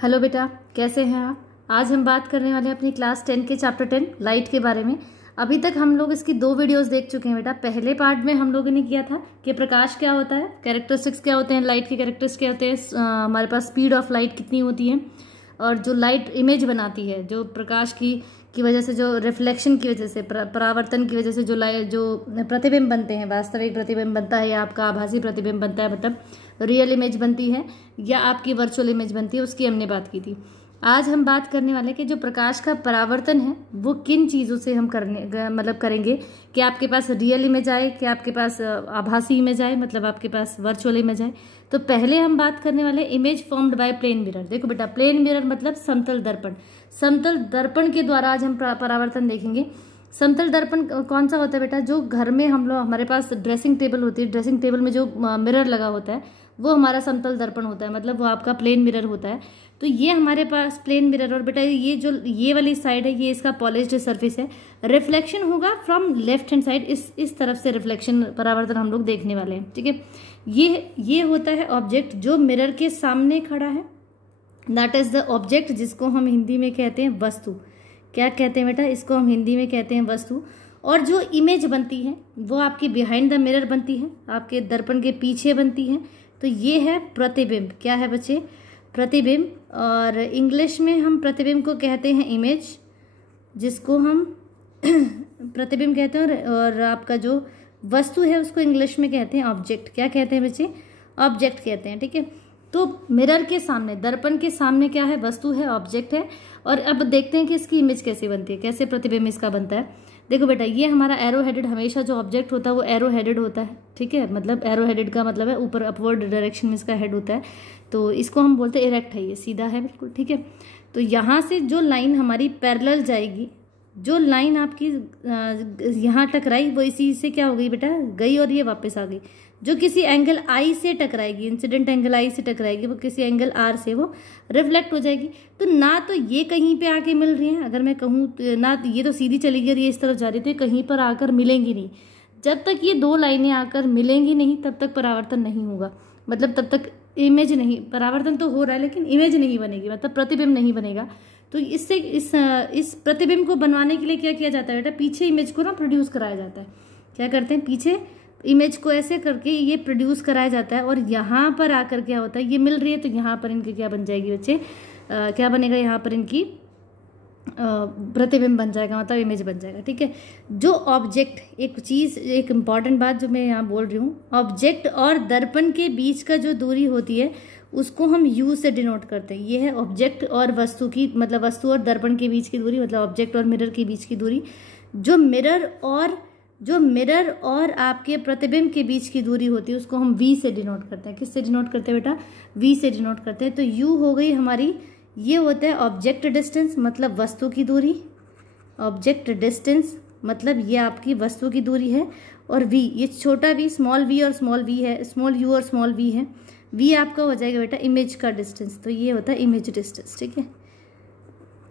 Hello बेटा, कैसे हैं आप। आज हम बात करने वाले हैं अपनी क्लास 10 के चैप्टर 10 लाइट के बारे में। अभी तक हम लोग इसकी 2 वीडियोस देख चुके हैं बेटा। पहले पार्ट में हम लोगों ने किया था कि प्रकाश क्या होता है, कैरेक्टरिस्टिक्स क्या होते हैं, लाइट के कैरेक्टरिस्टिक्स क्या होते हैं, हमारे पास स्पीड ऑफ लाइट कितनी होती है, और जो लाइट इमेज बनाती है, जो प्रकाश की वजह से, जो रिफ्लेक्शन की वजह से, परावर्तन की वजह से जो प्रतिबिंब बनते हैं, वास्तविक प्रतिबिंब बनता है या आपका आभासी प्रतिबिंब बनता है, मतलब रियल इमेज बनती है या आपकी वर्चुअल इमेज बनती है, उसकी हमने बात की थी। आज हम बात करने वाले कि जो प्रकाश का परावर्तन है वो किन चीज़ों से हम करेंगे कि आपके पास रियल इमेज आए, कि आपके पास आभासी इमेज आए, मतलब आपके पास वर्चुअल इमेज आए। तो पहले हम बात करने वाले image formed by plane mirror. देखो बेटा, प्लेन मिरर मतलब समतल दर्पण। समतल दर्पण के द्वारा आज हम परावर्तन देखेंगे। समतल दर्पण कौन सा होता है बेटा? जो घर में हमारे पास ड्रेसिंग टेबल होती है, ड्रेसिंग टेबल में जो मिरर लगा होता है वो हमारा समतल दर्पण होता है, मतलब वो आपका प्लेन मिरर होता है। तो ये हमारे पास प्लेन मिरर, और बेटा ये वाली साइड है, ये इसका पॉलिश्ड सरफेस है। रिफ्लेक्शन होगा फ्रॉम लेफ्ट हैंड साइड, इस तरफ से रिफ्लेक्शन परावर्तन हम लोग देखने वाले हैं, ठीक है। ये होता है ऑब्जेक्ट जो मिरर के सामने खड़ा है, दैट इज द ऑब्जेक्ट, जिसको हम हिंदी में कहते हैं वस्तु। क्या कहते हैं बेटा? इसको हम हिंदी में कहते हैं वस्तु। और जो इमेज बनती है वो आपकी बिहाइंड द मिरर बनती है, आपके दर्पण के पीछे बनती है। तो ये है प्रतिबिंब। क्या है बच्चे? प्रतिबिंब। और इंग्लिश में हम प्रतिबिंब को कहते हैं इमेज, जिसको हम प्रतिबिंब कहते हैं, और आपका जो वस्तु है उसको इंग्लिश में कहते हैं ऑब्जेक्ट। क्या कहते हैं बच्चे? ऑब्जेक्ट कहते हैं, ठीक है। तो मिरर के सामने, दर्पण के सामने क्या है? वस्तु है, ऑब्जेक्ट है। और अब देखते हैं कि इसकी इमेज कैसे बनती है, कैसे प्रतिबिंब इसका बनता है। देखो बेटा, ये हमारा एरो हेडेड, हमेशा जो ऑब्जेक्ट होता है वो एरो हेडेड होता है, ठीक है। मतलब एरो हेडेड का मतलब है ऊपर अपवर्ड डायरेक्शन में इसका हेड होता है। तो इसको हम बोलते हैं इरेक्ट है, ये सीधा है बिल्कुल, ठीक है। तो यहाँ से जो लाइन हमारी पैरेलल जाएगी, जो लाइन आपकी यहाँ टकराई वो इसी से क्या हो गई बेटा? गई, और ये वापस आ गई। जो किसी एंगल आई से टकराएगी, इंसिडेंट एंगल आई से टकराएगी, वो किसी एंगल आर से वो रिफ्लेक्ट हो जाएगी। तो ना तो ये कहीं पे आके मिल रही है, अगर मैं कहूँ तो ना ये तो सीधी चली गई और ये इस तरफ जा रही, तो ये कहीं पर आकर मिलेंगी नहीं। जब तक ये 2 लाइनें आकर मिलेंगी नहीं तब तक परावर्तन नहीं होगा, मतलब तब तक इमेज नहीं, परावर्तन तो हो रहा है लेकिन इमेज नहीं बनेगी, मतलब प्रतिबिंब नहीं बनेगा। तो इससे इस प्रतिबिंब को बनवाने के लिए क्या किया जाता है बेटा? पीछे इमेज को ना प्रोड्यूस कराया जाता है। क्या करते हैं? पीछे इमेज को ऐसे करके ये प्रोड्यूस कराया जाता है, और यहाँ पर आकर क्या होता है, ये मिल रही है तो यहाँ पर इनकी क्या बन जाएगी बच्चे? क्या बनेगा? यहाँ पर इनकी प्रतिबिंब बन जाएगा, मतलब इमेज बन जाएगा, ठीक है। जो ऑब्जेक्ट, एक चीज़, एक इंपॉर्टेंट बात जो मैं यहाँ बोल रही हूँ, ऑब्जेक्ट और दर्पण के बीच का जो दूरी होती है उसको हम यू से डिनोट करते हैं। ये है ऑब्जेक्ट और वस्तु की, मतलब वस्तु और दर्पण के बीच की दूरी, मतलब ऑब्जेक्ट और मिरर के बीच की दूरी। जो मिरर और आपके प्रतिबिंब के बीच की दूरी होती है उसको हम वी से डिनोट करते हैं। किससे डिनोट करते हैं बेटा? वी से डिनोट करते हैं। तो यू हो गई हमारी, ये होता है ऑब्जेक्ट डिस्टेंस, मतलब वस्तु की दूरी। ऑब्जेक्ट डिस्टेंस मतलब ये आपकी वस्तु की दूरी है। और वी, ये छोटा वी, स्मॉल वी और स्मॉल वी है, स्मॉल यू और स्मॉल वी है। वी आपका हो जाएगा बेटा इमेज का डिस्टेंस। तो ये होता है इमेज डिस्टेंस, ठीक है।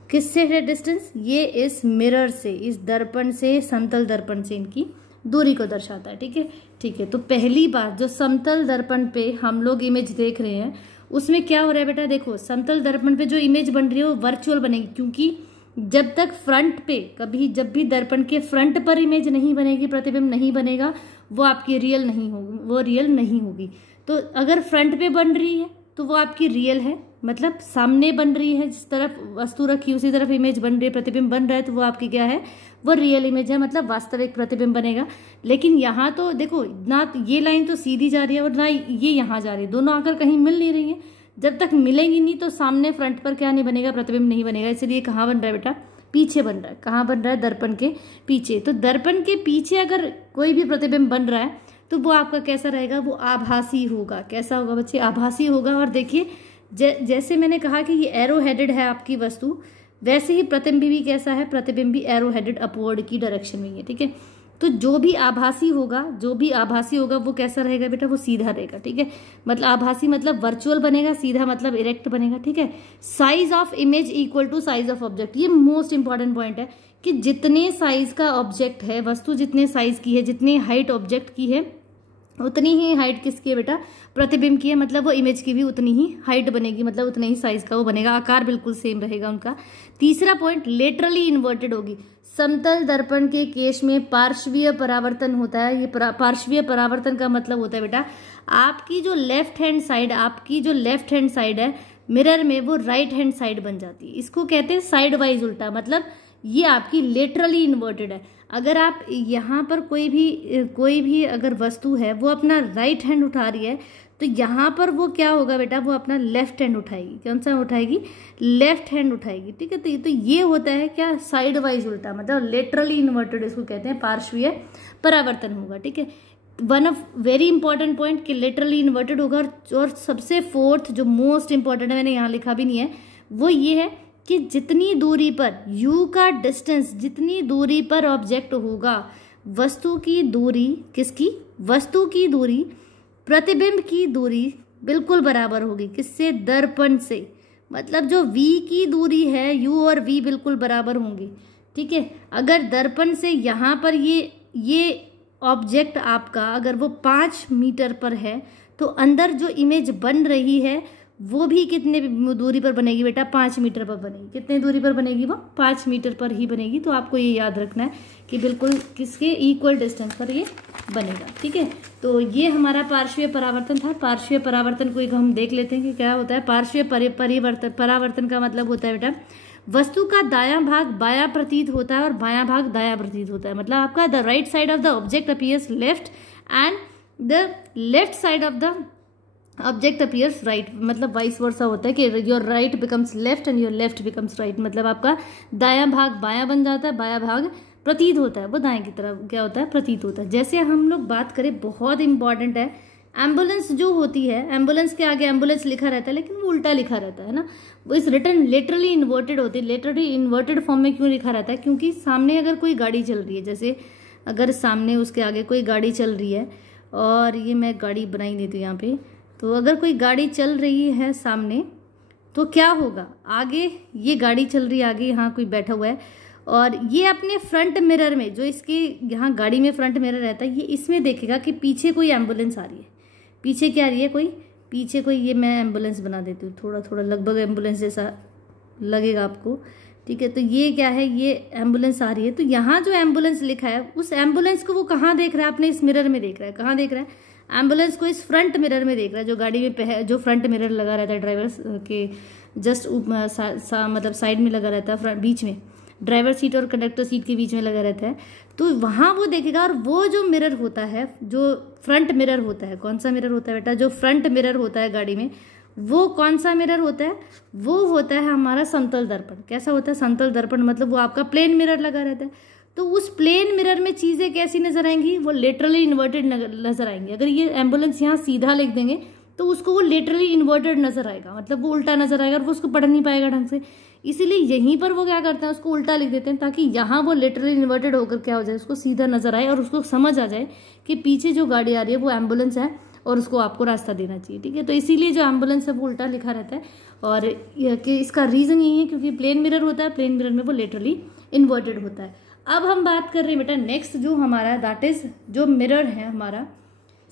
किससे है डिस्टेंस? ये इस मिरर से, इस दर्पण से, समतल दर्पण से इनकी दूरी को दर्शाता है, ठीक है। ठीक है, तो पहली बात, जो समतल दर्पण पे हम लोग इमेज देख रहे हैं उसमें क्या हो रहा है बेटा? देखो, समतल दर्पण पे जो इमेज बन रही है वो वर्चुअल बनेगी, क्योंकि जब तक फ्रंट पे, कभी जब भी दर्पण के फ्रंट पर इमेज नहीं बनेगी, प्रतिबिंब नहीं बनेगा, वो आपकी रियल नहीं होगी, वो रियल नहीं होगी। तो अगर फ्रंट पे बन रही है तो वो आपकी रियल है, मतलब सामने बन रही है, जिस तरफ वस्तु रखी उसी तरफ इमेज बन रही है, प्रतिबिंब बन रहा है, तो वो आपकी क्या है? वो रियल इमेज है, मतलब वास्तविक प्रतिबिंब बनेगा। लेकिन यहाँ तो देखो, ना ये लाइन तो सीधी जा रही है और ना ये यहाँ जा रही है, दोनों आकर कहीं मिल नहीं रही है। जब तक मिलेंगी नहीं तो सामने फ्रंट पर क्या नहीं बनेगा? प्रतिबिंब नहीं बनेगा। इसलिए कहाँ बन रहा है बेटा? पीछे बन रहा है। कहाँ बन रहा है? दर्पण के पीछे। तो दर्पण के पीछे अगर कोई भी प्रतिबिंब बन रहा है तो वो आपका कैसा रहेगा? वो आभासी होगा। कैसा होगा बच्चे? आभासी होगा। और देखिए, जैसे मैंने कहा कि ये एरो हेडेड है आपकी वस्तु, वैसे ही प्रतिबिंब भी कैसा है? प्रतिबिंब भी एरो हेडेड अपवर्ड की डायरेक्शन में है, ठीक है। तो जो भी आभासी होगा वो कैसा रहेगा बेटा? वो सीधा रहेगा, ठीक है। मतलब आभासी मतलब वर्चुअल बनेगा, सीधा मतलब इरेक्ट बनेगा, ठीक है। Size of image equal to size of object, ये मोस्ट इंपॉर्टेंट पॉइंट है कि जितने साइज का ऑब्जेक्ट है, वस्तु जितने साइज की है, जितनी हाइट ऑब्जेक्ट की है, उतनी ही हाइट किसकी है बेटा, प्रतिबिंब की है, मतलब वो इमेज की भी उतनी ही हाइट बनेगी, मतलब उतने ही साइज का वो बनेगा, आकार बिल्कुल सेम रहेगा उनका। तीसरा पॉइंट, लेटरली इन्वर्टेड होगी। समतल दर्पण के केस में पार्श्वीय परावर्तन होता है। ये पार्श्वीय परावर्तन का मतलब होता है बेटा, आपकी जो लेफ्ट हैंड साइड है मिरर में, वो राइट हैंड साइड बन जाती है। इसको कहते हैं साइड वाइज उल्टा, मतलब ये आपकी लेटरली इन्वर्टेड है। अगर आप यहाँ पर कोई भी अगर वस्तु है वो अपना राइट हैंड उठा रही है, तो यहाँ पर वो क्या होगा बेटा, वो अपना लेफ्ट हैंड उठाएगी। कौन सा उठाएगी, लेफ्ट हैंड उठाएगी, ठीक है। तो ये होता है क्या, साइड वाइज उल्टा, मतलब लेटरली इन्वर्टेड इसको कहते हैं, पार्श्वीय परावर्तन होगा, ठीक है। One of very important point कि लेटरली इन्वर्टेड होगा। और सबसे फोर्थ जो मोस्ट इंपॉर्टेंट है, मैंने यहाँ लिखा भी नहीं है, वो ये है कि जितनी दूरी पर u का डिस्टेंस, जितनी दूरी पर ऑब्जेक्ट होगा, वस्तु की दूरी, किसकी, वस्तु की दूरी प्रतिबिंब की दूरी बिल्कुल बराबर होगी, किससे, दर्पण से। मतलब जो v की दूरी है, u और v बिल्कुल बराबर होंगी, ठीक है। अगर दर्पण से यहाँ पर ये ऑब्जेक्ट आपका अगर वो 5 मीटर पर है, तो अंदर जो इमेज बन रही है वो भी कितने दूरी पर बनेगी बेटा, 5 मीटर पर बनेगी। कितने दूरी पर बनेगी, वो 5 मीटर पर ही बनेगी। तो आपको ये याद रखना है कि बिल्कुल किसके इक्वल डिस्टेंस पर ये बनेगा, ठीक है। तो ये हमारा पार्श्वीय परावर्तन था। पार्श्वीय परावर्तन को एक हम देख लेते हैं कि क्या होता है। पार्श्वीय परावर्तन का मतलब होता है बेटा, वस्तु का दायां भाग बायां प्रतीत होता है और बायां भाग दायां प्रतीत होता है। मतलब आपका the right side of the object appears left and the left side of the object appears right, मतलब वाइस वर्सा होता है कि your right becomes left and your left becomes right. मतलब आपका दायां भाग बायां बन जाता है, बायां भाग प्रतीत होता है, वो दाएं की तरफ क्या होता है, प्रतीत होता है। जैसे हम लोग बात करें, बहुत इंपॉर्टेंट है, एम्बुलेंस जो होती है, एम्बुलेंस के आगे एम्बुलेंस लिखा रहता है लेकिन वो उल्टा लिखा रहता है ना, वो इस रिटर्न लेटरली इन्वर्टेड होती है। लेटरली इन्वर्टेड फॉर्म में क्यों लिखा रहता है, क्योंकि सामने अगर कोई गाड़ी चल रही है, जैसे अगर सामने उसके आगे कोई गाड़ी चल रही है, और ये मैं गाड़ी बनाई देती हूँ यहाँ पे, तो अगर कोई गाड़ी चल रही है सामने, तो क्या होगा, आगे ये गाड़ी चल रही है, आगे यहाँ कोई बैठा हुआ है, और ये अपने फ्रंट मिरर में, जो इसके यहाँ गाड़ी में फ्रंट मिरर रहता है, ये इसमें देखेगा कि पीछे कोई एम्बुलेंस आ रही है। पीछे क्या आ रही है, पीछे कोई, ये मैं एम्बुलेंस बना देती हूँ, थोड़ा थोड़ा लगभग एम्बुलेंस जैसा लगेगा आपको, ठीक है। तो ये क्या है, ये एम्बुलेंस आ रही है। तो यहाँ जो एम्बुलेंस लिखा है, उस एम्बुलेंस को वो कहाँ देख रहा है, अपने इस मिरर में देख रहा है। कहाँ देख रहा है, एम्बुलेंस को इस फ्रंट मिरर में देख रहा है, जो गाड़ी में जो फ्रंट मिरर लगा रहता है ड्राइवर के जस्ट मतलब साइड में लगा रहता है, बीच में, ड्राइवर सीट और कंडक्टर सीट के बीच में लगा रहता है। तो वहाँ वो देखेगा, और वो जो मिरर होता है, जो फ्रंट मिरर होता है, कौन सा मिरर होता है बेटा, जो फ्रंट मिरर होता है गाड़ी में, वो कौन सा मिरर होता है, वो होता है हमारा समतल दर्पण। कैसा होता है, समतल दर्पण, मतलब वो आपका प्लेन मिरर लगा रहता है। तो उस प्लेन मिरर में चीज़ें कैसी नजर आएंगी, वो लेटरली इन्वर्टेड नजर आएंगी। अगर ये एम्बुलेंस यहाँ सीधा लिख देंगे तो उसको वो लेटरली इन्वर्टेड नजर आएगा, मतलब वो उल्टा नजर आएगा और वो उसको पढ़ नहीं पाएगा ढंग से। इसीलिए यहीं पर वो क्या करते हैं, उसको उल्टा लिख देते हैं, ताकि यहाँ वो लेटरली इन्वर्टेड होकर क्या हो जाए, उसको सीधा नजर आए और उसको समझ आ जाए कि पीछे जो गाड़ी आ रही है वो एम्बुलेंस है और उसको आपको रास्ता देना चाहिए, ठीक है। तो इसीलिए जो एम्बुलेंस है वो उल्टा लिखा रहता है, और कि इसका रीजन यही है क्योंकि प्लेन मिरर होता है, प्लेन मिरर में वो लेटरली इन्वर्टेड होता है। अब हम बात कर रहे हैं बेटा नेक्स्ट जो हमारा, दैट इज जो मिरर है हमारा,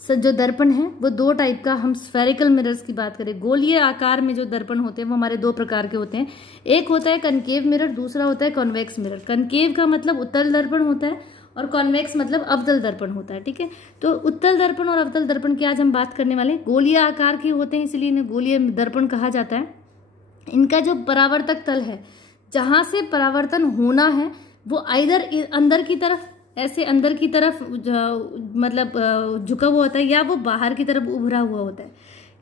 जो दर्पण है वो दो टाइप का, हम स्फेरिकल मिरर्स की बात करें, गोलीय आकार में जो दर्पण होते हैं वो हमारे दो प्रकार के होते हैं। एक होता है कनकेव मिरर, दूसरा होता है कॉन्वेक्स मिरर। कनकेव का मतलब उत्तल दर्पण होता है और कॉन्वेक्स मतलब अवतल दर्पण होता है, ठीक है। तो उत्तल दर्पण और अवतल दर्पण की आज हम बात करने वाले। गोलीय आकार के होते हैं इसलिए इन्हें गोलीय दर्पण कहा जाता है। इनका जो परावर्तक तल है, जहां से परावर्तन होना है, वो आइदर अंदर की तरफ, ऐसे अंदर की तरफ मतलब झुका हुआ होता है, या वो बाहर की तरफ उभरा हुआ होता है।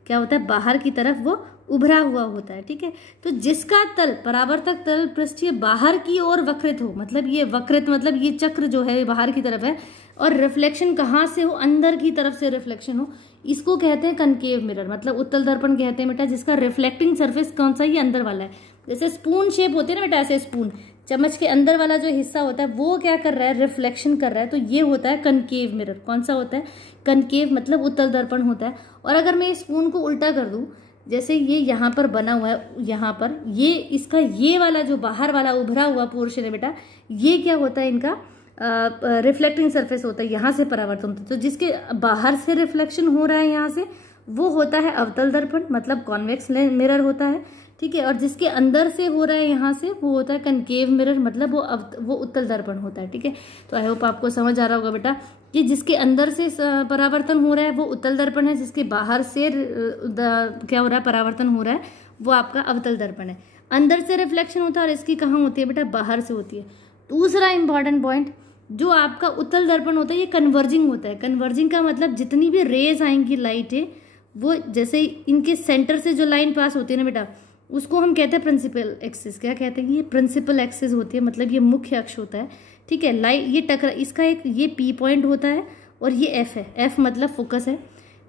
क्या होता है, बाहर की तरफ वो उभरा हुआ होता है, ठीक है। तो जिसका तल, परावर्तक तल पृष्ठीय बाहर की ओर वक्रित हो, मतलब ये वक्रित मतलब ये चक्र जो है बाहर की तरफ है, और रिफ्लेक्शन कहाँ से हो, अंदर की तरफ से रिफ्लेक्शन हो, इसको कहते हैं कनकेव मिरर। मतलब उत्तल दर्पण कहते हैं बेटा जिसका रिफ्लेक्टिंग सरफेस कौन सा, ये अंदर वाला है। जैसे स्पून शेप होती है ना बेटा, ऐसे स्पून, चम्मच के अंदर वाला जो हिस्सा होता है वो क्या कर रहा है, रिफ्लेक्शन कर रहा है, तो ये होता है कनकेव मिरर। कौन सा होता है, कनकेव मतलब उत्तल दर्पण होता है। और अगर मैं स्पून को उल्टा कर दूं, जैसे ये यहाँ पर बना हुआ है, यहाँ पर ये इसका ये वाला जो बाहर वाला उभरा हुआ पोर्शन है बेटा, ये क्या होता है, इनका रिफ्लेक्टिंग सरफेस होता है, यहाँ से परावर्तन होता है। तो जिसके बाहर से रिफ्लेक्शन हो रहा है यहाँ से, वो होता है अवतल दर्पण, मतलब कॉन्वेक्स मिरर होता है, ठीक है। और जिसके अंदर से हो रहा है यहाँ से, वो होता है कनकेव मिरर, मतलब वो उत्तल दर्पण होता है, ठीक है। तो आई होप आपको समझ आ रहा होगा बेटा कि जिसके अंदर से परावर्तन हो रहा है वो उत्तल दर्पण है, जिसके बाहर से क्या हो रहा है, परावर्तन हो रहा है, वो आपका अवतल दर्पण है। अंदर से रिफ्लेक्शन होता है और इसकी कहाँ होती है बेटा, बाहर से होती है। दूसरा इंपॉर्टेंट पॉइंट, जो आपका उत्तल दर्पण होता है ये कन्वर्जिंग होता है। कन्वर्जिंग का मतलब जितनी भी रेज आएंगी लाइट है, वो जैसे इनके सेंटर से जो लाइन पास होती है ना बेटा, उसको हम कहते हैं प्रिंसिपल एक्सिस। क्या कहते हैं, ये प्रिंसिपल एक्सिस होती है, मतलब ये मुख्य अक्ष होता है, ठीक है। लाइट ये टकरा, इसका एक ये पी पॉइंट होता है और ये एफ है, एफ मतलब फोकस है।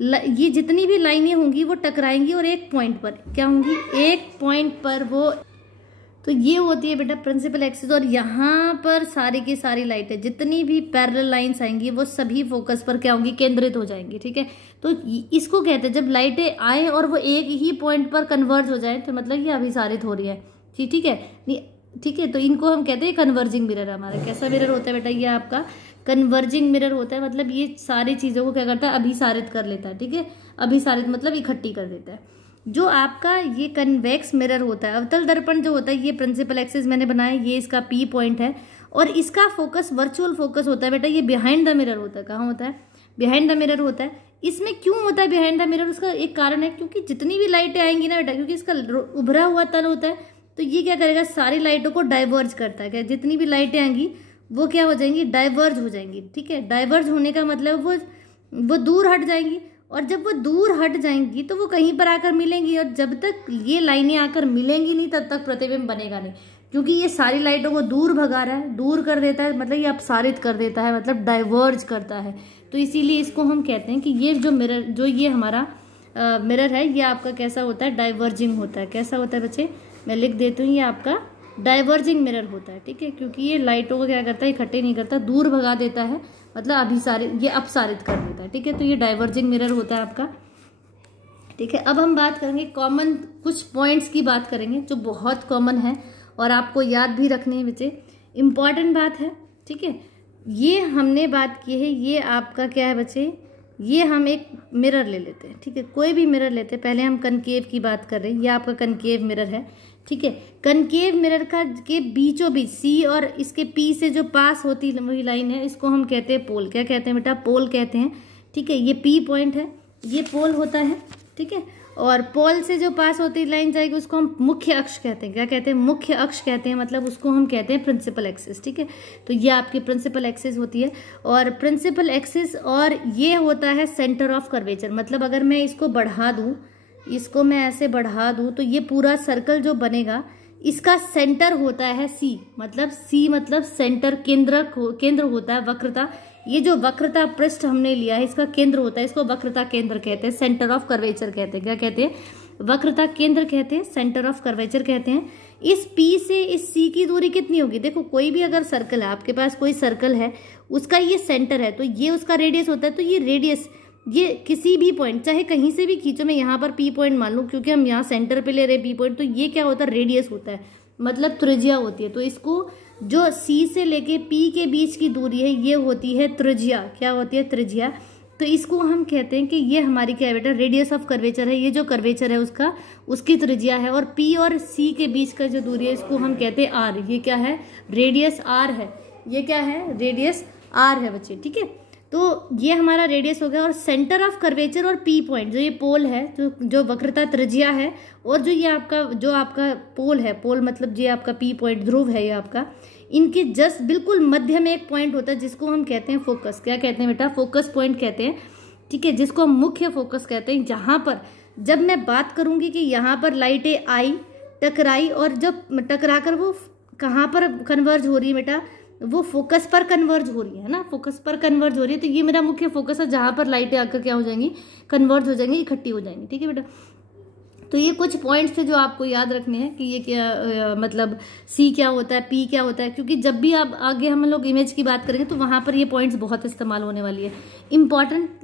ये जितनी भी लाइनें होंगी वो टकराएंगी और एक पॉइंट पर क्या होंगी, एक पॉइंट पर वो, तो ये होती है बेटा प्रिंसिपल एक्सिस। और यहाँ पर सारी की सारी लाइटें जितनी भी पैरेलल लाइंस आएंगी वो सभी फोकस पर क्या होंगी, केंद्रित हो जाएंगी, ठीक है। तो इसको कहते हैं जब लाइटें आए और वो एक ही पॉइंट पर कन्वर्ज हो जाए, तो मतलब ये अभिसारित हो रही है, ठीक है, ठीक है। तो इनको हम कहते हैं कन्वर्जिंग मिरर। हमारा कैसा मिरर होता है बेटा, ये आपका कन्वर्जिंग मिरर होता है, मतलब ये सारी चीजों को क्या करता है, अभिसारित कर लेता है, ठीक है। अभिसारित मतलब इकट्ठी कर देता है। जो आपका ये कन्वेक्स मिरर होता है, अवतल दर्पण जो होता है, ये प्रिंसिपल एक्सिस मैंने बनाया, ये इसका पी पॉइंट है और इसका फोकस वर्चुअल फोकस होता है बेटा, ये बिहाइंड द मिरर होता है। कहाँ होता है, बिहाइंड द मिरर होता है। इसमें क्यों होता है बिहाइंड द मिरर, उसका एक कारण है, क्योंकि जितनी भी लाइटें आएंगी ना बेटा, क्योंकि इसका उभरा हुआ तल होता है, तो ये क्या करेगा, सारी लाइटों को डाइवर्ज करता है। क्या, जितनी भी लाइटें आएंगी वो क्या हो जाएंगी, डाइवर्ज हो जाएंगी, ठीक है। डाइवर्ज होने का मतलब वो दूर हट जाएंगी, और जब वो दूर हट जाएंगी तो वो कहीं पर आकर मिलेंगी, और जब तक ये लाइनें आकर मिलेंगी नहीं तब तक प्रतिबिंब बनेगा नहीं, क्योंकि ये सारी लाइटों को दूर भगा रहा है, दूर कर देता है, मतलब ये अपसारित कर देता है, मतलब डाइवर्ज करता है। तो इसीलिए इसको हम कहते हैं कि ये जो मिरर, जो ये हमारा मिरर है, ये आपका कैसा होता है, डाइवर्जिंग होता है। कैसा होता है बच्चे, मैं लिख देती हूँ, ये आपका डाइवर्जिंग मिरर होता है, ठीक है। क्योंकि ये लाइटों को क्या करता है, इकट्ठे नहीं करता, दूर भगा देता है, मतलब अभिसारित, ये अपसारित कर देता है, ठीक है। तो ये डाइवर्जिंग मिरर होता है आपका, ठीक है। अब हम बात करेंगे कॉमन कुछ पॉइंट्स की बात करेंगे जो बहुत कॉमन है और आपको याद भी रखने हैं बच्चे, इंपॉर्टेंट बात है, ठीक है। ये हमने बात की है, ये आपका क्या है बच्चे, ये हम एक मिरर ले लेते हैं, ठीक है। कोई भी मिरर लेते हैं, पहले हम कनकेव की बात कर रहे हैं, ये आपका कनकेव मिरर है, ठीक है। कनकेव मिरर का के बीचों बीच सी और इसके पी से जो पास होती हुई लाइन है, इसको हम कहते हैं पोल। क्या कहते हैं बेटा, पोल कहते हैं, ठीक है। ये पी पॉइंट है, ये पोल होता है, ठीक है। और पोल से जो पास होती लाइन जाएगी उसको हम मुख्य अक्ष कहते हैं। क्या कहते हैं, मुख्य अक्ष कहते हैं, मतलब उसको हम कहते हैं प्रिंसिपल एक्सिस, ठीक है। तो ये आपकी प्रिंसिपल एक्सिस होती है, और प्रिंसिपल एक्सिस, और ये होता है सेंटर ऑफ कर्वेचर। मतलब अगर मैं इसको बढ़ा दूं, इसको मैं ऐसे बढ़ा दूं, तो ये पूरा सर्कल जो बनेगा इसका सेंटर होता है सी, मतलब सेंटर, केंद्र होता है वक्रता। ये जो वक्रता पृष्ठ हमने लिया है इसका केंद्र होता है, इसको वक्रता केंद्र कहते हैं, सेंटर ऑफ कर्वेचर कहते हैं। क्या कहते हैं, वक्रता केंद्र कहते हैं, सेंटर ऑफ कर्वेचर कहते हैं। इस पी से इस सी की दूरी कितनी होगी, देखो कोई भी अगर सर्कल है, आपके पास कोई सर्कल है, उसका ये सेंटर है, तो ये उसका रेडियस होता है। तो ये रेडियस, ये किसी भी पॉइंट, चाहे कहीं से भी खींचो, मैं यहाँ पर पी पॉइंट मान लूँ, क्योंकि हम यहाँ सेंटर पे ले रहे पी पॉइंट, तो ये क्या होता है, रेडियस होता है, मतलब त्रिज्या होती है। तो इसको जो सी से लेके पी के बीच की दूरी है, ये होती है त्रिज्या। क्या होती है, त्रिज्या। तो इसको हम कहते हैं कि ये हमारी क्या है बेटा, रेडियस ऑफ कर्वेचर है। ये जो कर्वेचर है उसकी त्रिज्या है, और पी और सी के बीच का जो दूरी है इसको हम कहते हैं आर। ये क्या है, रेडियस आर है। ये क्या है, रेडियस आर है बच्चे, ठीक है। तो ये हमारा रेडियस हो गया, और सेंटर ऑफ कर्वेचर और पी पॉइंट, जो ये पोल है, जो वक्रता त्रिज्या है, और जो आपका पोल है, पोल मतलब ये आपका पी पॉइंट, ध्रुव है ये आपका, इनके जस्ट बिल्कुल मध्य में एक पॉइंट होता है जिसको हम कहते हैं फोकस। क्या कहते हैं बेटा, फोकस पॉइंट कहते हैं, ठीक है, जिसको हम मुख्य फोकस कहते हैं। जहां पर जब मैं बात करूंगी कि यहाँ पर लाइटें आई, टकराई, और जब टकरा कर वो कहाँ पर कन्वर्ज हो रही है बेटा, वो फोकस पर कन्वर्ज हो रही है ना, फोकस पर कन्वर्ज हो रही है। तो ये मेरा मुख्य फोकस है, जहां पर लाइटें आकर क्या हो जाएंगी, कन्वर्ज हो जाएंगी, इकट्ठी हो जाएंगी, ठीक है बेटा। तो ये कुछ पॉइंट्स थे जो आपको याद रखने हैं कि ये क्या मतलब सी क्या होता है, पी क्या होता है, क्योंकि जब भी आप आगे हम लोग इमेज की बात करेंगे तो वहां पर ये पॉइंट्स बहुत इस्तेमाल होने वाली है।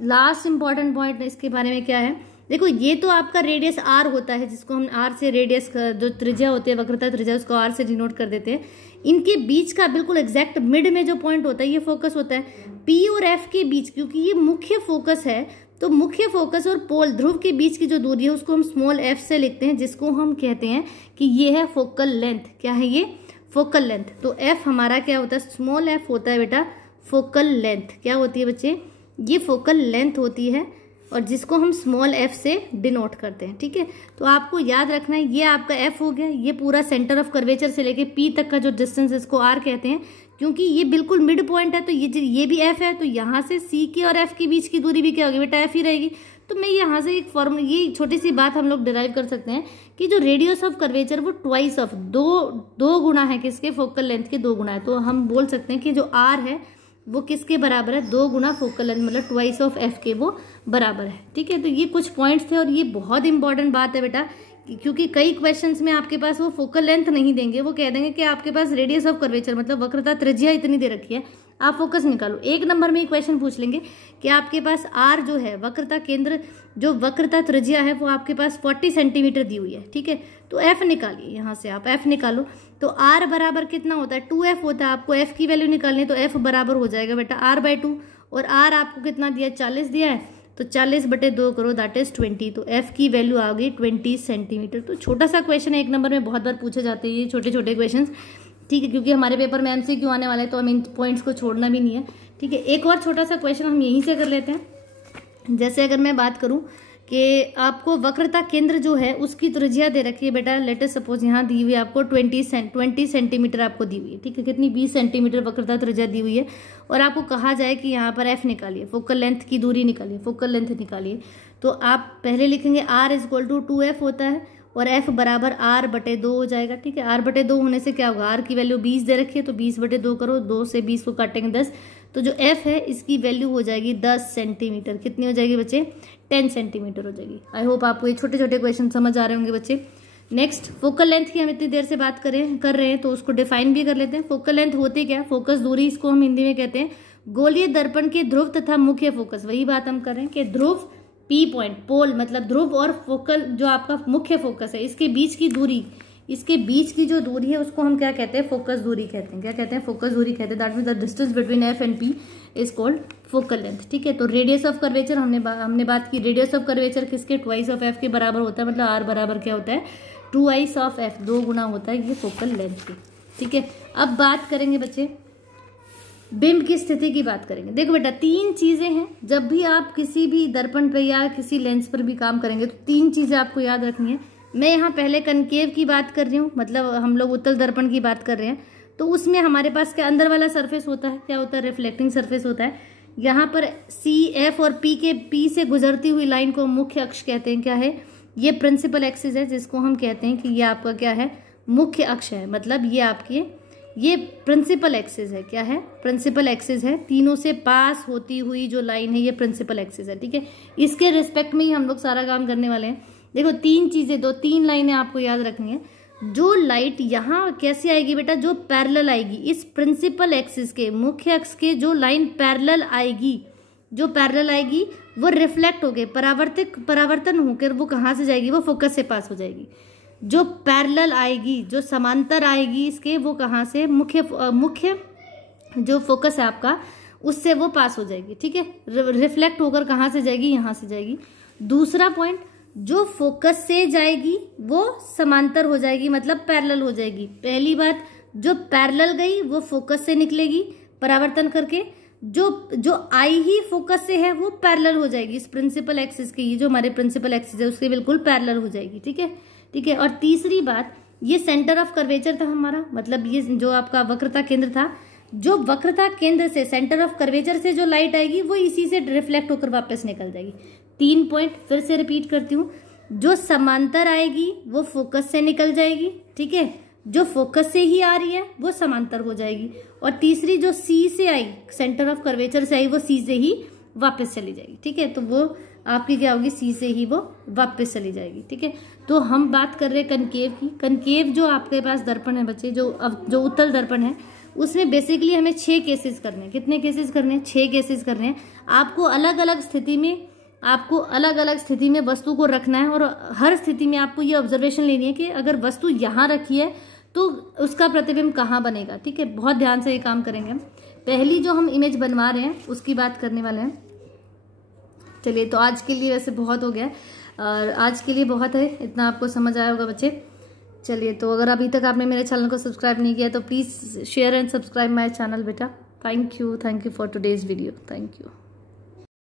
लास्ट इंपॉर्टेंट पॉइंट इसके बारे में क्या है देखो ये तो आपका रेडियस आर होता है, जिसको हम आर से रेडियस जो त्रिज्या होती है, वक्रता त्रिज्या, उसको आर से डिनोट कर देते हैं। इनके बीच का बिल्कुल एग्जैक्ट मिड में जो पॉइंट होता है ये फोकस होता है। पी और एफ के बीच, क्योंकि ये मुख्य फोकस है, तो मुख्य फोकस और पोल ध्रुव के बीच की जो दूरी है उसको हम स्मॉल एफ से लिखते हैं, जिसको हम कहते हैं कि ये है फोकल लेंथ। क्या है ये? Focal length. तो एफ हमारा क्या होता है? स्मॉल एफ होता है बेटा फोकल लेंथ। क्या होती है बच्चे? ये फोकल लेंथ होती है, और जिसको हम स्मॉल एफ से डिनोट करते हैं। ठीक है, तो आपको याद रखना है ये आपका एफ हो गया, ये पूरा सेंटर ऑफ कर्वेचर से लेके पी तक का जो डिस्टेंस है इसको आर कहते हैं, क्योंकि ये बिल्कुल मिड पॉइंट है, तो ये भी एफ है, तो यहाँ से सी के और एफ के बीच की दूरी भी क्या होगी बेटा? एफ ही रहेगी। तो मैं यहाँ से एक फॉर्मूला, ये छोटी सी बात हम लोग डिराइव कर सकते हैं कि जो रेडियस ऑफ कर्वेचर वो ट्वाइस ऑफ दो गुना है किसके? फोकल लेंथ के 2 गुना है। तो हम बोल सकते हैं कि जो आर है वो किसके बराबर है? 2 गुना फोकल लेंथ, मतलब ट्वाइस ऑफ एफ के वो बराबर है। ठीक है, तो ये कुछ पॉइंट्स थे, और ये बहुत इंपॉर्टेंट बात है बेटा, क्योंकि कई क्वेश्चंस में आपके पास वो फोकल लेंथ नहीं देंगे, वो कह देंगे कि आपके पास रेडियस ऑफ कर्वेचर मतलब वक्रता त्रिज्या इतनी दे रखी है, आप फोकस निकालो। 1 नंबर में क्वेश्चन पूछ लेंगे कि आपके पास आर जो है वक्रता केंद्र, जो वक्रता त्रिज्या है वो आपके पास 40 सेंटीमीटर दी हुई है। ठीक है, तो एफ निकालिए, यहाँ से आप एफ निकालो। तो आर बराबर कितना होता है? 2f होता है। आपको एफ की वैल्यू निकालनी है, तो एफ बराबर हो जाएगा बेटा r/2, और आर आपको कितना दिया? 40 दिया है, तो 40/2 करो, दैट इज 20। तो एफ की वैल्यू आ गई 20 सेंटीमीटर। तो छोटा सा क्वेश्चन है, 1 नंबर में बहुत बार पूछे जाते हैं ये छोटे छोटे क्वेश्चन। ठीक है, क्योंकि हमारे पेपर में MCQ आने वाला है, तो हम इन पॉइंट्स को छोड़ना भी नहीं है। ठीक है, एक और छोटा सा क्वेश्चन हम यहीं से कर लेते हैं। जैसे अगर मैं बात करूं कि आपको वक्रता केंद्र जो है उसकी त्रिज्या दे रखी है बेटा, लेटेस्ट सपोज यहाँ दी हुई है आपको 20 सेंटीमीटर आपको दी हुई है। ठीक है, कितनी? 20 सेंटीमीटर वक्रता त्रिज्या दी हुई है, और आपको कहा जाए कि यहाँ पर एफ निकालिए, फोकल लेंथ की दूरी निकालिए, फोकल लेंथ निकालिए। तो आप पहले लिखेंगे r = 2f होता है, और f बराबर r/2 हो जाएगा। ठीक है, r/2 होने से क्या होगा? r की वैल्यू 20 दे रखी है, तो 20/2 करो, 2 से 20 को काटेंगे 10, तो जो f है इसकी वैल्यू हो जाएगी 10 सेंटीमीटर। कितनी हो जाएगी बच्चे? 10 सेंटीमीटर हो जाएगी। आई होप आपको ये छोटे छोटे क्वेश्चन समझ आ रहे होंगे बच्चे। नेक्स्ट, फोकल लेंथ की हम इतनी देर से बात कर रहे हैं, तो उसको डिफाइन भी कर लेते हैं। फोकल लेंथ होती क्या? फोकस दूरी, इसको हम हिंदी में कहते हैं गोलीय दर्पण के ध्रुव तथा मुख्य फोकस। वही बात हम कर रहे हैं कि ध्रुव, पी पॉइंट, पोल मतलब ध्रुव, और फोकल जो आपका मुख्य फोकस है, इसके बीच की दूरी, इसके बीच की जो दूरी है उसको हम क्या कहते हैं? फोकस दूरी कहते हैं। क्या कहते हैं? फोकस दूरी कहते हैं। That means the distance between F and P is called focal length. ठीक है, तो रेडियस ऑफ कर्वेचर हमने बात की, रेडियस ऑफ कर्वेचर किसके? ट्वाइस ऑफ एफ के बराबर होता है, मतलब आर बराबर क्या होता है? ट्वाइस ऑफ एफ, 2 गुना होता है ये फोकल लेंथ की। ठीक है, अब बात करेंगे बच्चे बिंब की स्थिति की बात करेंगे। देखो बेटा, 3 चीजें हैं, जब भी आप किसी भी दर्पण पर या किसी लेंस पर भी काम करेंगे तो 3 चीजें आपको याद रखनी है। मैं यहाँ पहले कनकेव की बात कर रही हूँ, मतलब हम लोग उत्तल दर्पण की बात कर रहे हैं, तो उसमें हमारे पास क्या अंदर वाला सरफेस होता है? क्या होता है? रिफ्लेक्टिंग सरफेस होता है। यहाँ पर सी, एफ और पी से गुजरती हुई लाइन को मुख्य अक्ष कहते हैं। क्या है? ये प्रिंसिपल एक्सिस है, जिसको हम कहते हैं कि ये आपका क्या है? मुख्य अक्ष है, मतलब ये आपके ये प्रिंसिपल एक्सिस है। क्या है? प्रिंसिपल एक्सिस है। तीनों से पास होती हुई जो लाइन है ये प्रिंसिपल एक्सिस है। ठीक है, इसके रिस्पेक्ट में ही हम लोग सारा काम करने वाले हैं। देखो 3 चीजें, 3 लाइनें आपको याद रखनी है। जो लाइट यहाँ कैसे आएगी बेटा? जो पैरेलल आएगी, इस प्रिंसिपल एक्सिस के, मुख्य अक्ष के जो लाइन पैरेलल आएगी, जो पैरेलल आएगी वो रिफ्लेक्ट होके परावर्तन होकर वो कहाँ से जाएगी? वो फोकस से पास हो जाएगी। जो पैरेलल आएगी, जो समांतर आएगी इसके, वो कहाँ से? मुख्य जो फोकस है आपका उससे वो पास हो जाएगी। ठीक है, रिफ्लेक्ट होकर कहाँ से जाएगी? यहाँ से जाएगी। दूसरा पॉइंट, जो फोकस से जाएगी वो समांतर हो जाएगी, मतलब पैरेलल हो जाएगी। पहली बात, जो पैरेलल गई वो फोकस से निकलेगी परावर्तन करके, जो आई ही फोकस से है वो पैरेलल हो जाएगी इस प्रिंसिपल एक्सिस के, ये जो हमारे प्रिंसिपल एक्सिस है उसके बिल्कुल पैरेलल हो जाएगी। ठीक है, ठीक है। और तीसरी बात, ये सेंटर ऑफ कर्वेचर था हमारा, मतलब ये जो आपका वक्रता केंद्र था, जो वक्रता केंद्र से, सेंटर ऑफ कर्वेचर से जो लाइट आएगी वो इसी से रिफ्लेक्ट होकर वापस निकल जाएगी। 3 पॉइंट फिर से रिपीट करती हूँ, जो समांतर आएगी वो फोकस से निकल जाएगी, ठीक है, जो फोकस से ही आ रही है वो समांतर हो जाएगी, और तीसरी जो सी से आई, सेंटर ऑफ कर्वेचर से आई, वो सी से ही वापस चली जाएगी। ठीक है, तो वो आपकी क्या होगी? सी से ही वो वापस चली जाएगी। ठीक है, तो हम बात कर रहे हैं कनकेव की। कनकेव जो आपके पास दर्पण है बच्चे, जो उत्तल दर्पण है, उसमें बेसिकली हमें 6 केसेस करने हैं। कितने केसेस करने हैं? 6 केसेस करने हैं। आपको अलग अलग स्थिति में आपको अलग अलग स्थिति में वस्तु को रखना है और हर स्थिति में आपको ये ऑब्जर्वेशन लेनी है कि अगर वस्तु यहाँ रखी है तो उसका प्रतिबिंब कहाँ बनेगा। ठीक है, बहुत ध्यान से ये काम करेंगे हम। पहली जो हम इमेज बनवा रहे हैं उसकी बात करने वाले हैं। चलिए, तो आज के लिए वैसे बहुत हो गया और आज के लिए बहुत है, इतना आपको समझ आया होगा बच्चे। चलिए, तो अगर अभी तक आपने मेरे चैनल को सब्सक्राइब नहीं किया तो please share and subscribe my channel बेटा। Thank you for today's video. Thank you.